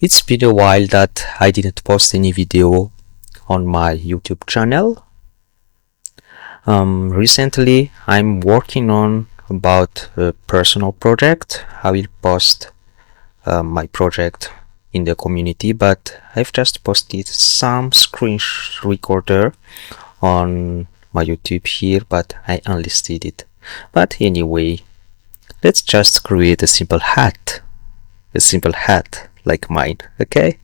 It's been a while that I didn't post any video on my YouTube channel. Recently I'm working on about a personal project. I will post my project in the community, but I've just posted some screen recorder on my YouTube here, but I unlisted it. But anyway, let's just create a simple hat like mine. Okay,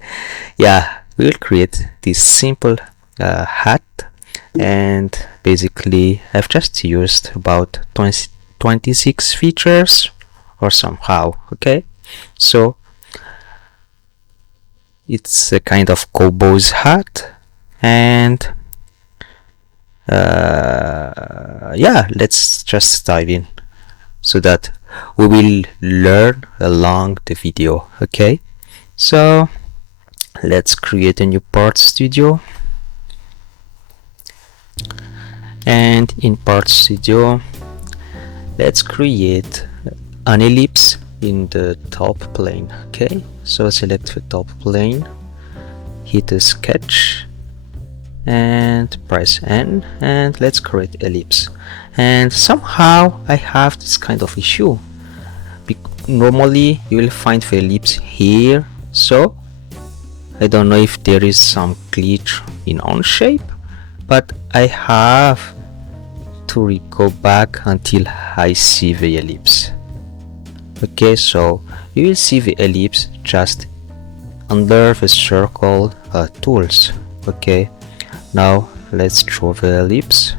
yeah, we'll create this simple hat, and basically I've just used about 26 features or somehow. Okay, so it's a kind of cowboy's hat, and yeah, let's just dive in so that we will learn along the video. Okay, so let's create a new part studio, and in part studio let's create an ellipse in the top plane. Okay, so select the top plane, hit a sketch and press N, and let's create ellipse. And somehow I have this kind of issue. Normally you will find the ellipse here, so I don't know if there is some glitch in Onshape, but I have to go back until I see the ellipse. Okay, so you will see the ellipse just under the circle tools. Okay, now let's draw the ellipse,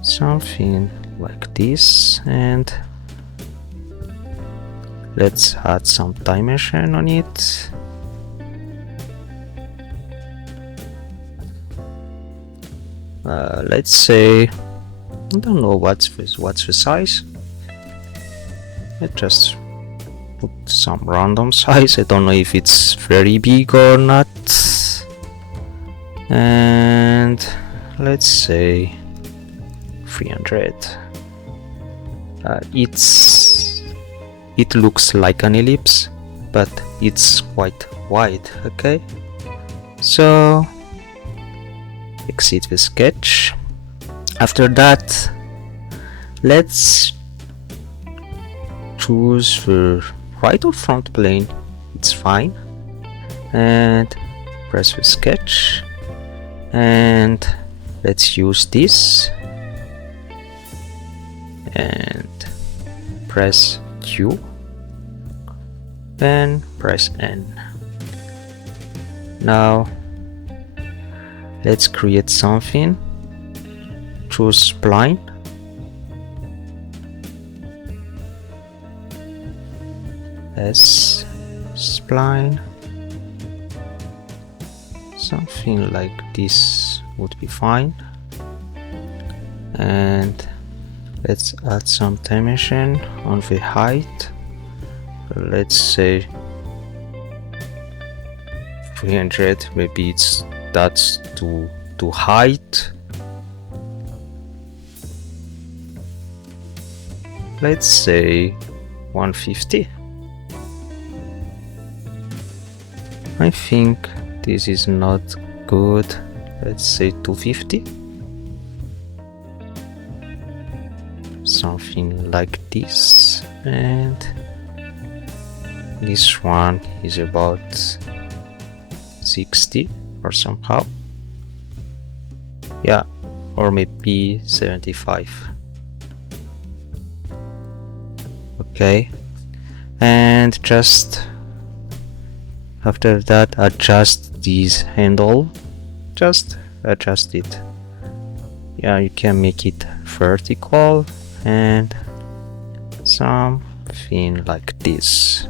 something like this, and let's add some dimension on it. Let's say, I don't know what's the size. Let's just put some random size. I don't know if it's very big or not. And let's say 300. It looks like an ellipse, but it's quite wide. Okay, so exit the sketch. After that, let's choose the right or front plane, it's fine, and press the sketch, and let's use this and press Q and press N. Now let's create something. Choose spline, S spline, something like this would be fine, and let's add some dimension on the height. Let's say 300, maybe that's too height. Let's say 150. I think this is not good. Let's say 250. Something like this, and this one is about 60 or somehow. Yeah, or maybe 75. Okay, and just after that adjust this handle, just adjust it. Yeah, you can make it vertical and something like this.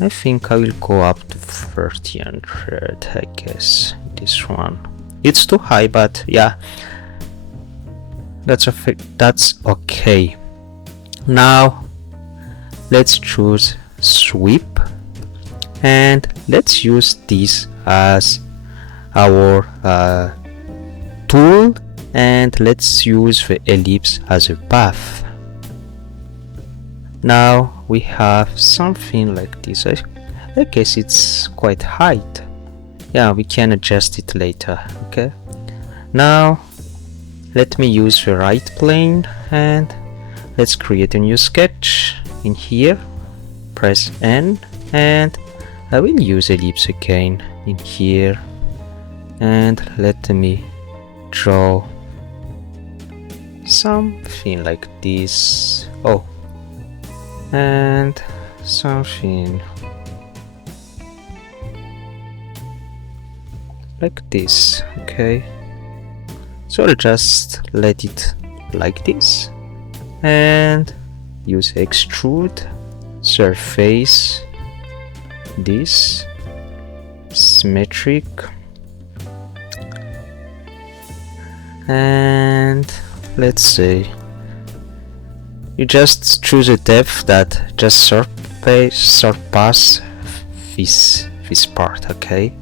I think I will go up to 1300, I guess. This one, it's too high, but yeah, that's okay. Now let's choose sweep, and let's use this as our tool, and let's use the ellipse as a path. Now we have something like this. I guess it's quite high. Yeah, we can adjust it later. Okay, now let me use the right plane and let's create a new sketch. In here, press N, and I will use ellipse again in here, and let me draw something like this. Oh, and something like this. Okay, so I'll just let it like this and use extrude surface, this symmetric, and let's say you just choose a depth that just surpass this part. Okay,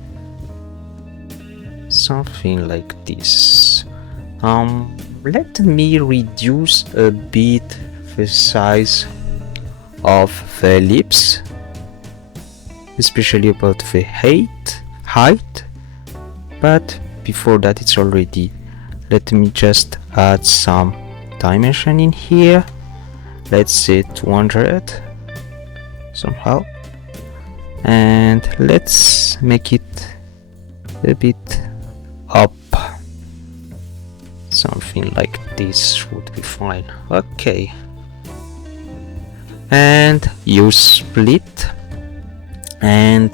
something like this. Let me reduce a bit the size of the ellipse, especially about the height, but before that it's already, let me just add some dimension in here. Let's say 200 somehow, and let's make it a bit up, something like this would be fine. Okay, and use split, and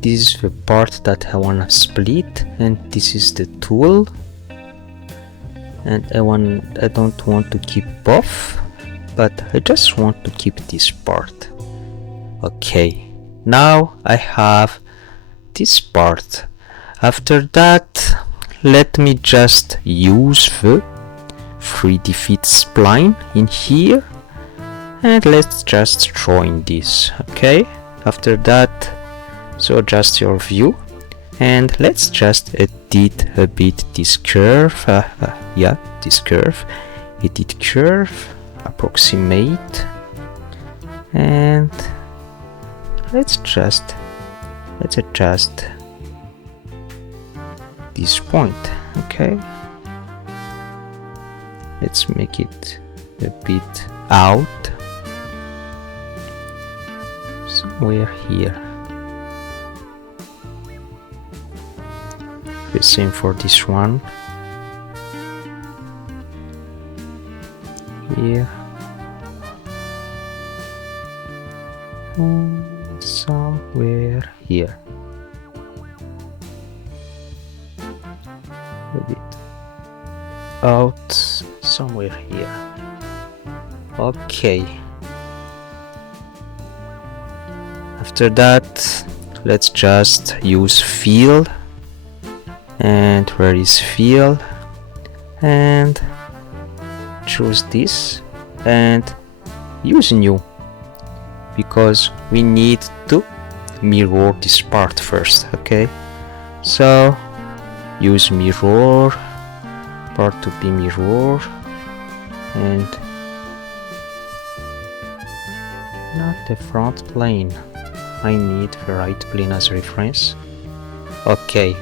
this is the part that I want to split, and this is the tool, and I don't want to keep both, but I just want to keep this part. Okay, now I have this part. After that, let me just use the 3D fit spline in here, and let's just draw in this. Okay, after that, so adjust your view, and let's just edit a bit this curve. Yeah, this curve, edit curve, approximate, and let's adjust this point. Okay, let's make it a bit out somewhere here. The same for this one here, and somewhere here, a bit out somewhere here. Okay, after that, let's just use fill, and where is fill, and choose this and use new, because we need to mirror this part first. Okay, so use mirror, part to be mirror, and not the front plane, I need the right plane as reference. Okay,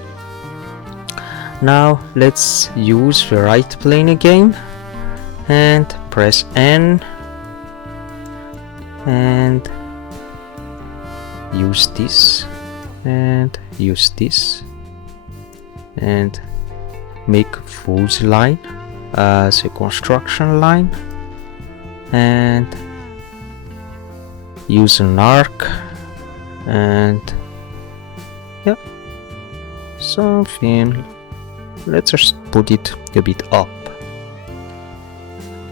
now let's use the right plane again, and press N, and use this, and use this, and make fools line as a construction line, and use an arc, and yeah, something, let's just put it a bit up.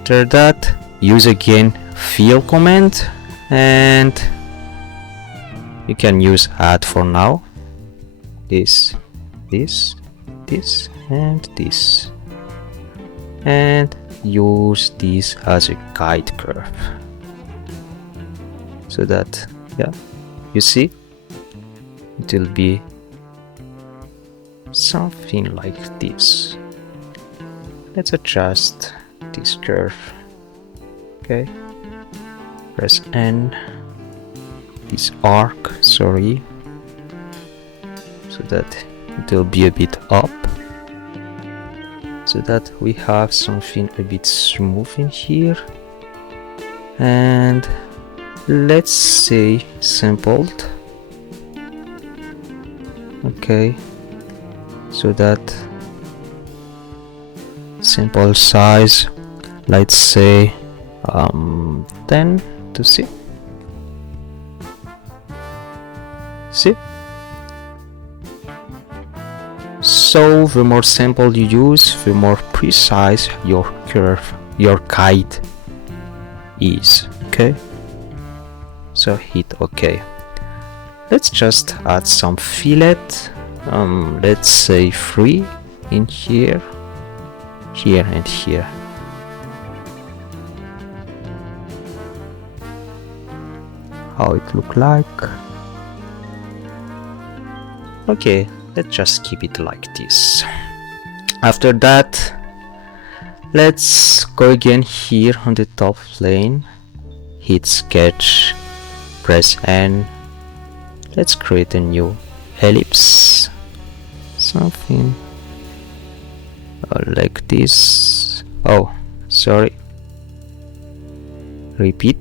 After that, use again fill command, and you can use add for now, this, and this, and use this as a guide curve, so that, yeah, you see, it will be something like this. Let's adjust this curve. Okay, press N, this arc, sorry, so that it will be a bit up, so that we have something a bit smooth in here. And let's say sampled, okay, so that sample size, let's say 10 to see. So the more sample you use, the more precise your curve, your kite is, okay? So hit OK. Let's just add some fillet, let's say 3 in here, here and here. How it look like? Okay, let's just keep it like this. After that, let's go again here on the top plane, hit sketch, press N. Let's create a new ellipse, something like this. Oh, sorry, repeat.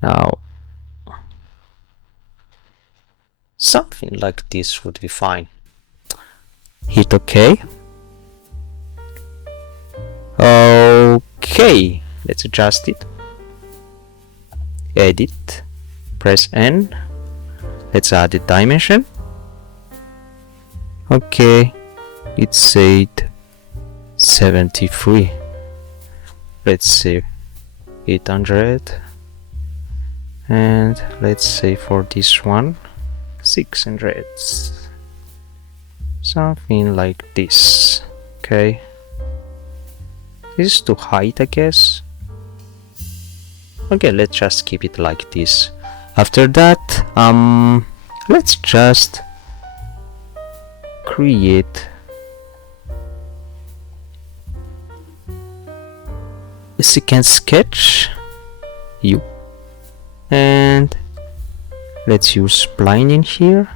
Now something like this would be fine. Hit OK. Okay, let's adjust it. Edit, press N. Let's add the dimension. Okay, it said 73. Let's say 800. And let's say for this one 600, something like this. Okay, this is too high, I guess. Okay, let's just keep it like this. After that, let's just create a second sketch, and let's use spline in here,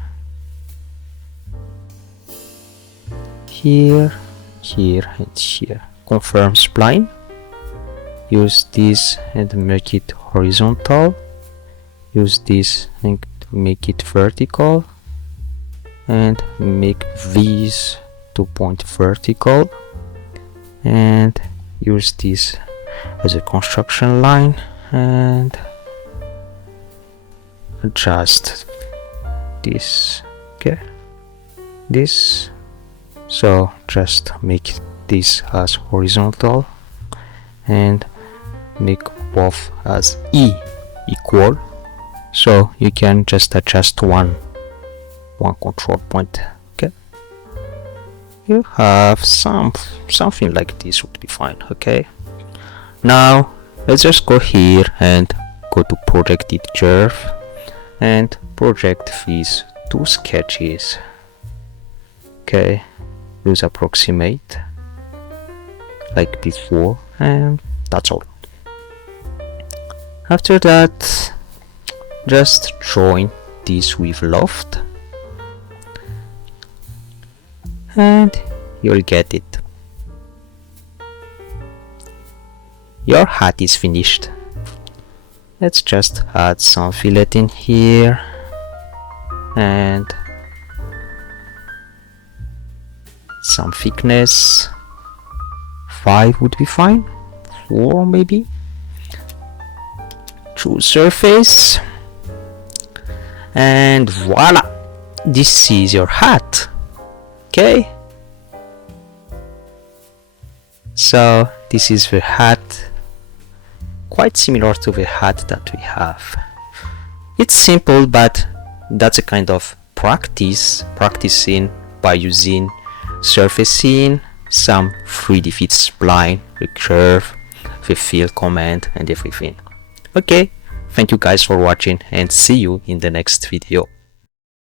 here, and here. Confirm spline. Use this and make it horizontal. Use this and make it vertical. And make these 2 point vertical. And use this as a construction line. And adjust this, okay, this, so just make this as horizontal and make both as equal, so you can just adjust one control point. Okay, you have something like this would be fine. Okay, now let's just go here and go to project it curve and project these 2 sketches. Okay, use approximate like before, and that's all. After that, just join this with loft and you'll get it. Your hat is finished. Let's just add some fillet in here and some thickness. 5 would be fine, 4 maybe. Choose surface and voila, this is your hat. Okay, so this is the hat, quite similar to the hat that we have. It's simple, but that's a kind of practicing by using surfacing, some 3D fit spline, the curve, the fill command and everything. Okay, thank you guys for watching and see you in the next video.